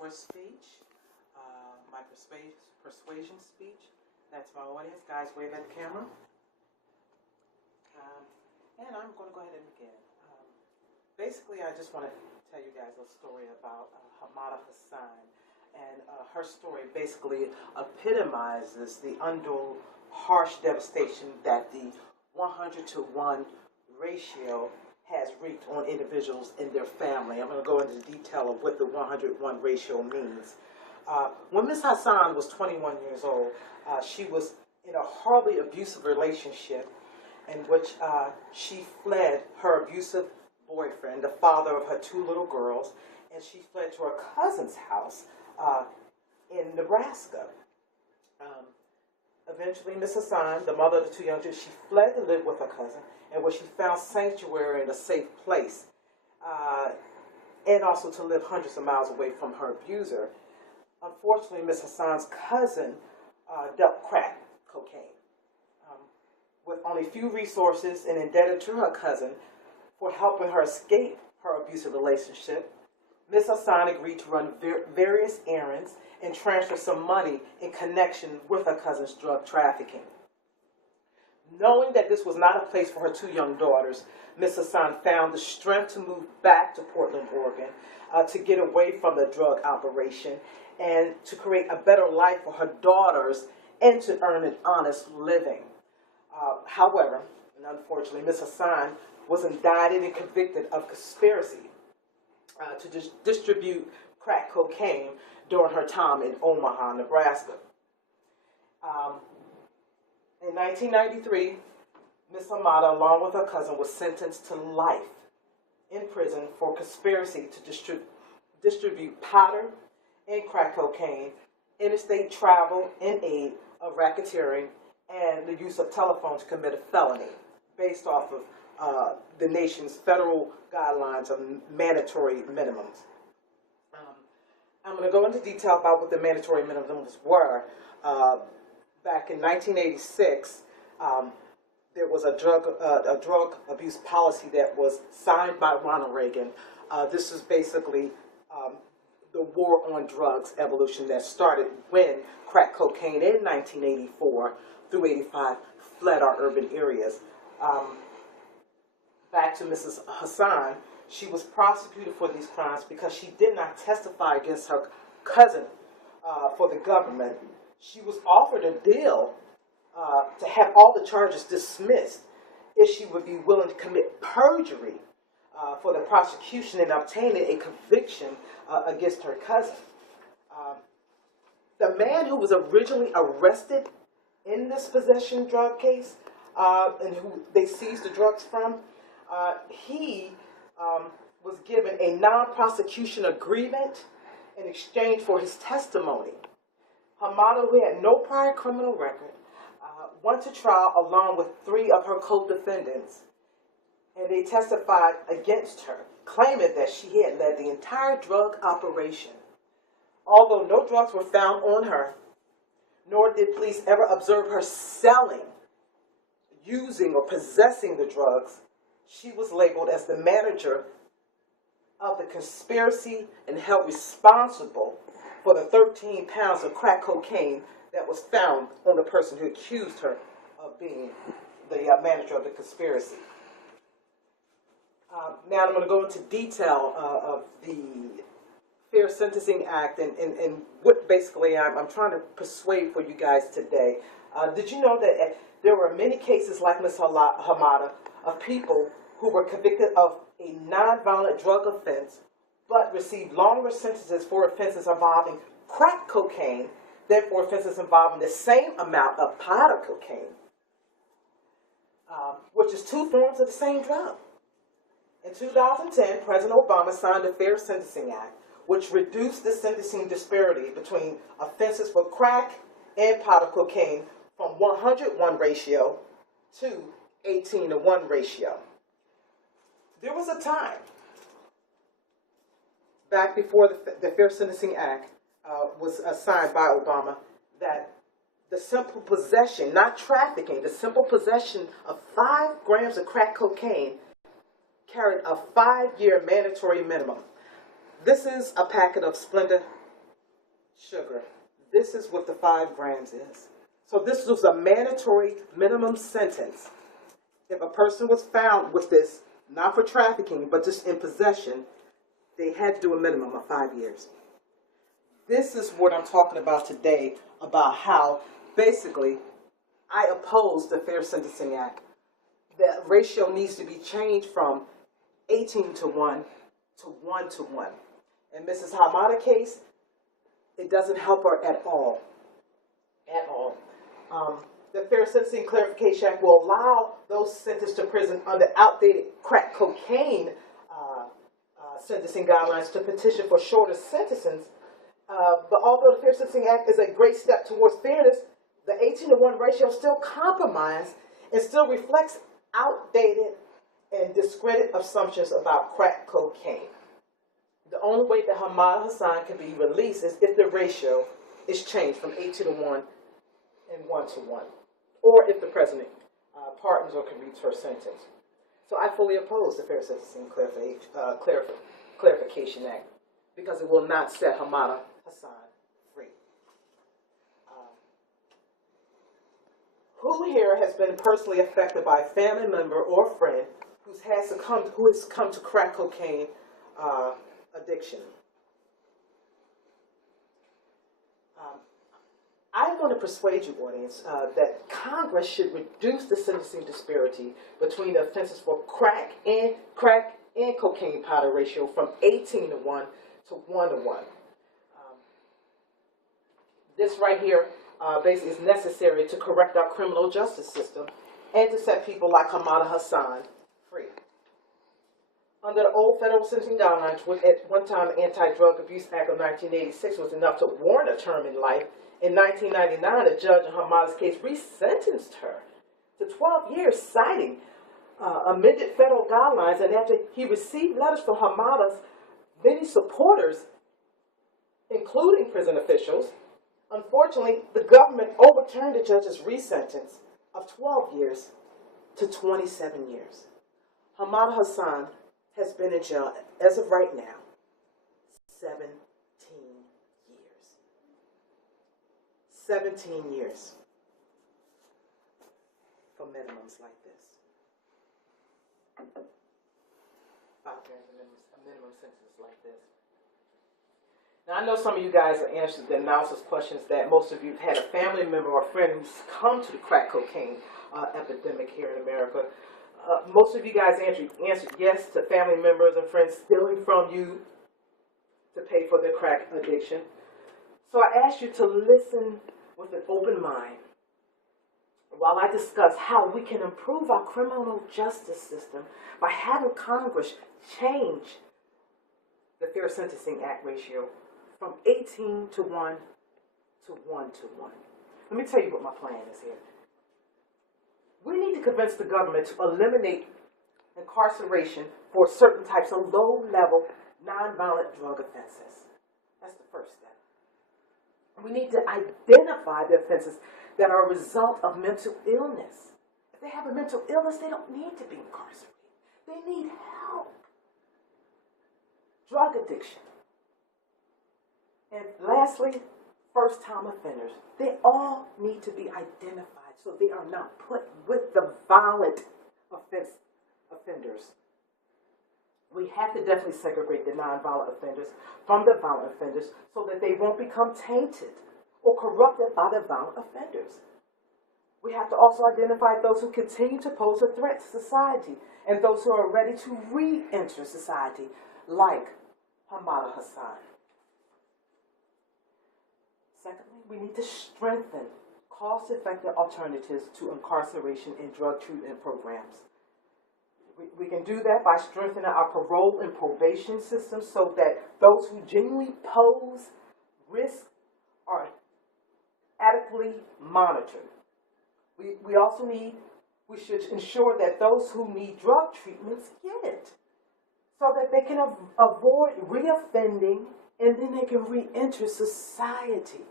first speech, my persuasion speech. That's my audience. Guys, wave at the camera. And I'm going to go ahead and begin. Basically, I just want to tell you guys a story about Hamada Hassan. And her story basically epitomizes the untold harsh devastation that the 100-to-1 ratio has wreaked on individuals in their family. I'm going to go into the detail of what the 100-1 ratio means. When Ms. Hassan was 21 years old, she was in a horribly abusive relationship in which she fled her abusive boyfriend, the father of her two little girls, and she fled to her cousin's house in Nebraska. Eventually, Ms. Hassan, the mother of the two young children, she fled to live with her cousin, and where she found sanctuary in a safe place, and also to live hundreds of miles away from her abuser. Unfortunately, Ms. Hassan's cousin dealt crack cocaine. With only few resources and indebted to her cousin for helping her escape her abusive relationship, Ms. Hassan agreed to run various errands and transfer some money in connection with her cousin's drug trafficking. Knowing that this was not a place for her two young daughters, Ms. Hassan found the strength to move back to Portland, Oregon, to get away from the drug operation and to create a better life for her daughters and to earn an honest living. However, and unfortunately, Ms. Hassan was indicted and convicted of conspiracy to distribute crack cocaine during her time in Omaha, Nebraska. In 1993, Ms. Hamada, along with her cousin, was sentenced to life in prison for conspiracy to distribute powder and crack cocaine, interstate travel in aid of racketeering, and the use of telephone to commit a felony based off of the nation's federal guidelines of mandatory minimums. I'm going to go into detail about what the mandatory minimums were. Back in 1986, there was a drug abuse policy that was signed by Ronald Reagan. This is basically the war on drugs evolution that started when crack cocaine in 1984 through 85 fled our urban areas. Back to Mrs. Hassan, she was prosecuted for these crimes because she did not testify against her cousin for the government. She was offered a deal to have all the charges dismissed if she would be willing to commit perjury for the prosecution and obtaining a conviction against her cousin. The man who was originally arrested in this possession drug case and who they seized the drugs from, he was given a non-prosecution agreement in exchange for his testimony. Hamada, who had no prior criminal record, went to trial along with 3 of her co-defendants, and they testified against her, claiming that she had led the entire drug operation. Although no drugs were found on her, nor did police ever observe her selling, using, or possessing the drugs, she was labeled as the manager of the conspiracy and held responsible for the 13 pounds of crack cocaine that was found on the person who accused her of being the manager of the conspiracy. Now I'm going to go into detail of the Fair Sentencing Act and what basically I'm trying to persuade for you guys today. Did you know that there were many cases like Ms. Hamada of people who were convicted of a nonviolent drug offense but received longer sentences for offenses involving crack cocaine than for offenses involving the same amount of powder cocaine, which is 2 forms of the same drug. In 2010, President Obama signed the Fair Sentencing Act, which reduced the sentencing disparity between offenses for crack and powder cocaine from 100-1 ratio to 18-1 ratio. There was a time, back before the Fair Sentencing Act was signed by Obama, that the simple possession, not trafficking, the simple possession of 5 grams of crack cocaine carried a 5-year mandatory minimum. This is a packet of Splenda sugar. This is what the 5 grams is. So this was a mandatory minimum sentence. If a person was found with this, not for trafficking, but just in possession, they had to do a minimum of 5 years. This is what I'm talking about today, about how basically I oppose the Fair Sentencing Act. The ratio needs to be changed from 18-1 to 1-1. In Mrs. Hamada case, it doesn't help her at all. At all. The Fair Sentencing Clarification Act will allow those sentenced to prison under outdated crack cocaine sentencing guidelines to petition for shorter sentences. But although the Fair Sentencing Act is a great step towards fairness, the 18-1 ratio still compromised and still reflects outdated and discredited assumptions about crack cocaine. The only way that Hamada Hassan can be released is if the ratio is changed from 18-1 and 1-1, or if the president pardons or commutes her sentence. So I fully oppose the Fair Sentencing Clarification Act because it will not set Hamada Hassan free. Who here has been personally affected by a family member or friend who has come to crack cocaine addiction? I want to persuade you, audience, that Congress should reduce the sentencing disparity between the offenses for crack and cocaine powder ratio from 18-1 to 1-1. This right here basically is necessary to correct our criminal justice system and to set people like Hamada Hassan free. Under the old federal sentencing guidelines, which at one time the Anti-Drug Abuse Act of 1986 was enough to warrant a term in life, in 1999, a judge in Hamada's case resentenced her to 12 years, citing amended federal guidelines, and after he received letters from Hamada's many supporters, including prison officials, unfortunately, the government overturned the judge's resentence of 12 years to 27 years. Hamada Hassan has been in jail, as of right now, 17 years. 17 years for minimums like this. 5 years a minimum sentence like this. Now, I know some of you guys are answering the analysis questions that most of you have had a family member or a friend who's come to the crack cocaine epidemic here in America. Most of you guys answered yes to family members and friends stealing from you to pay for their crack addiction. So I ask you to listen with an open mind while I discuss how we can improve our criminal justice system by having Congress change the Fair Sentencing Act ratio from 18-1 to 1-1. Let me tell you what my plan is here. We need to convince the government to eliminate incarceration for certain types of low-level, nonviolent drug offenses. That's the first step. We need to identify the offenses that are a result of mental illness. If they have a mental illness, they don't need to be incarcerated. They need help. Drug addiction. And lastly, first-time offenders. They all need to be identified so they are not put with the violent offenders. We have to definitely segregate the nonviolent offenders from the violent offenders so that they won't become tainted or corrupted by the violent offenders. We have to also identify those who continue to pose a threat to society and those who are ready to re-enter society, like Hamada Hassan. Secondly, we need to strengthen cost-effective alternatives to incarceration and drug treatment programs. We can do that by strengthening our parole and probation systems so that those who genuinely pose risk are adequately monitored. We should ensure that those who need drug treatments get it so that they can avoid reoffending and then they can re-enter society.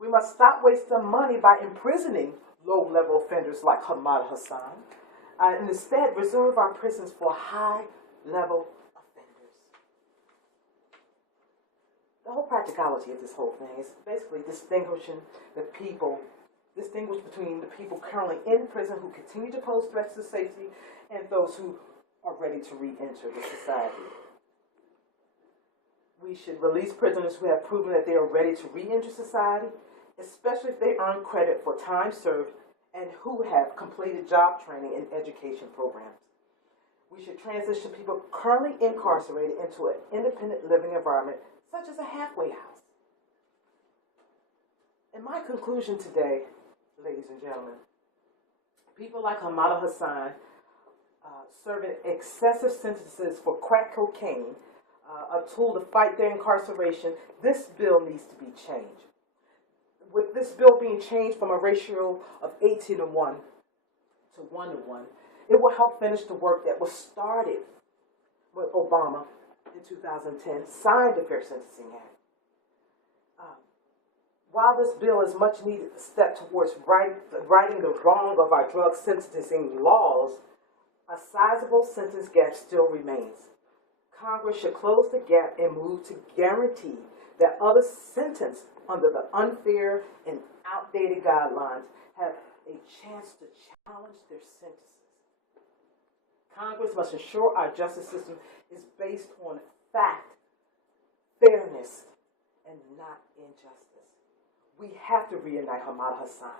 We must stop wasting money by imprisoning low-level offenders like Hamada Hassan and instead reserve our prisons for high-level offenders. whole practicality of this whole thing is basically distinguish between the people currently in prison who continue to pose threats to safety and those who are ready to re-enter the society. We should release prisoners who have proven that they are ready to re-enter society, especially if they earn credit for time served and who have completed job training and education programs. We should transition people currently incarcerated into an independent living environment, such as a halfway house. In my conclusion today, ladies and gentlemen, people like Hamada Hassan serving excessive sentences for crack cocaine, a tool to fight their incarceration, this bill needs to be changed. With this bill being changed from a ratio of 18-1 to 1-1, it will help finish the work that was started with Obama in 2010, signed the Fair Sentencing Act. While this bill is much needed step towards righting the wrong of our drug sentencing laws, a sizable sentence gap still remains. Congress should close the gap and move to guarantee that others sentenced under the unfair and outdated guidelines have a chance to challenge their sentences. Congress must ensure our justice system is based on fact, fairness, and not injustice. We have to reunite Hamada Hassan.